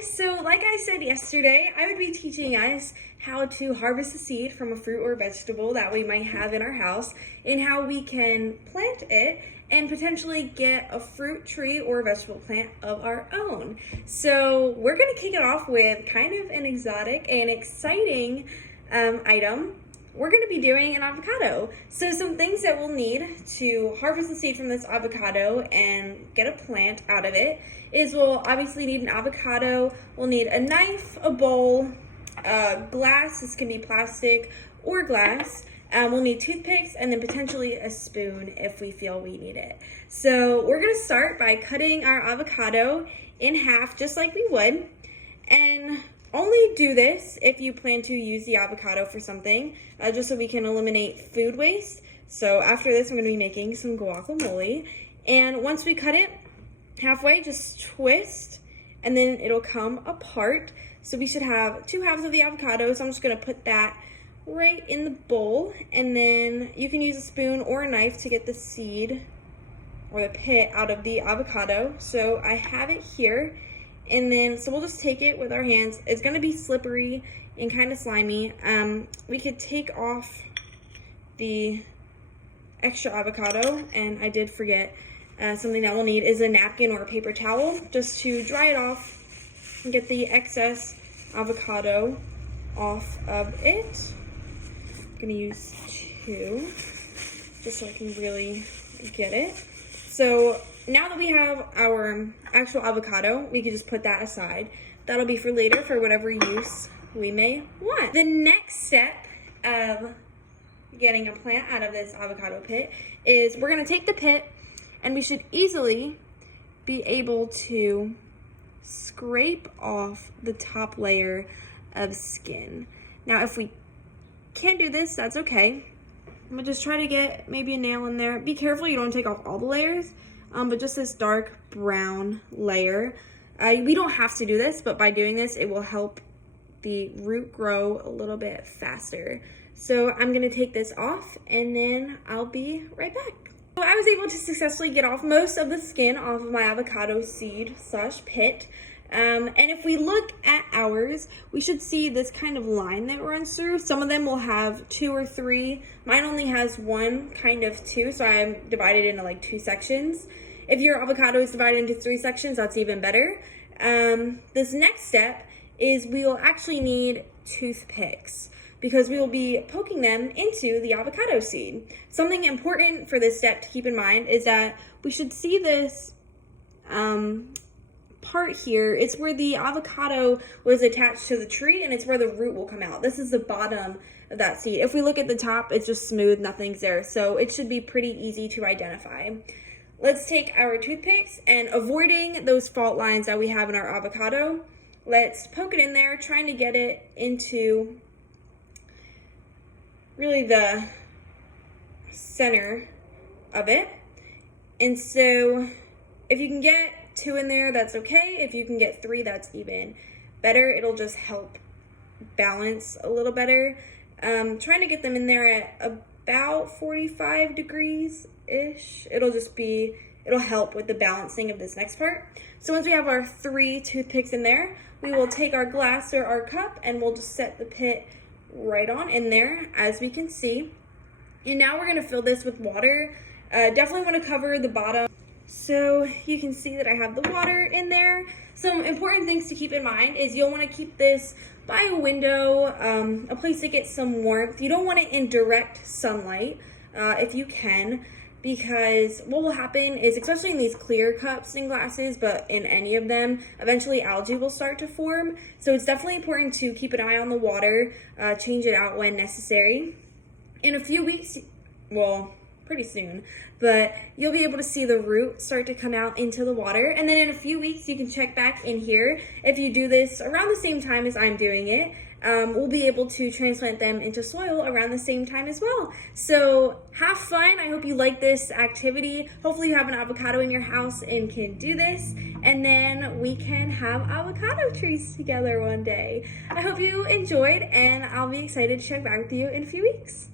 So like I said yesterday, I would be teaching us how to harvest a seed from a fruit or vegetable that we might have in our house and how we can plant it and potentially get a fruit tree or vegetable plant of our own. So we're gonna kick it off with kind of an exotic and exciting item. We're gonna be doing an avocado. So some things that we'll need to harvest the seed from this avocado and get a plant out of it is we'll obviously need an avocado, we'll need a knife, a bowl, glass, this can be plastic or glass. We'll need toothpicks and then potentially a spoon if we feel we need it. So we're gonna start by cutting our avocado in half just like we would, and only do this if you plan to use the avocado for something, just so we can eliminate food waste. So after this, I'm gonna be making some guacamole. And once we cut it halfway, just twist, and then it'll come apart. So we should have 2 halves of the avocado. So I'm just gonna put that right in the bowl. And then you can use a spoon or a knife to get the seed or the pit out of the avocado. So I have it here. And then, so we'll just take it with our hands. It's gonna be slippery and kind of slimy. We could take off the extra avocado, and I did forget something that we'll need is a napkin or a paper towel just to dry it off and get the excess avocado off of it. I'm gonna use 2 just so I can really get it. So now that we have our actual avocado, we can just put that aside. That'll be for later for whatever use we may want. The next step of getting a plant out of this avocado pit is we're gonna take the pit and we should easily be able to scrape off the top layer of skin. Now, if we can't do this, that's okay. I'm gonna just try to get maybe a nail in there. Be careful you don't take off all the layers, but just this dark brown layer. We don't have to do this, but by doing this, it will help the root grow a little bit faster. So I'm gonna take this off and then I'll be right back. So I was able to successfully get off most of the skin off of my avocado seed / pit. And if we look at ours, we should see this kind of line that runs through. Some of them will have 2 or 3. Mine only has 1, kind of 2, so I'm divided into like 2 sections. If your avocado is divided into 3 sections, that's even better. This next step is we will actually need toothpicks because we will be poking them into the avocado seed. Something important for this step to keep in mind is that we should see this part here. It's where the avocado was attached to the tree and it's where the root will come out. This is the bottom of that seed. If we look at the top, it's just smooth, nothing's there. So it should be pretty easy to identify. Let's take our toothpicks and avoiding those fault lines that we have in our avocado, let's poke it in there, trying to get it into really the center of it. And so if you can get 2 in there, that's okay. If you can get 3, that's even better. It'll just help balance a little better. Trying to get them in there at about 45 degrees-ish. It'll help with the balancing of this next part. So once we have our 3 toothpicks in there, we will take our glass or our cup and we'll just set the pit right on in there, as we can see. And now we're gonna fill this with water. Definitely wanna cover the bottom. So you can see that I have the water in there. Some important things to keep in mind is you'll want to keep this by a window, a place to get some warmth. You don't want it in direct sunlight if you can, because what will happen is, especially in these clear cups and glasses, but in any of them, eventually algae will start to form. So it's definitely important to keep an eye on the water, change it out when necessary. In a few weeks, well, pretty soon, but you'll be able to see the root start to come out into the water. And then in a few weeks, you can check back in here. If you do this around the same time as I'm doing it, we'll be able to transplant them into soil around the same time as well. So have fun. I hope you like this activity. Hopefully you have an avocado in your house and can do this, and then we can have avocado trees together one day. I hope you enjoyed, and I'll be excited to check back with you in a few weeks.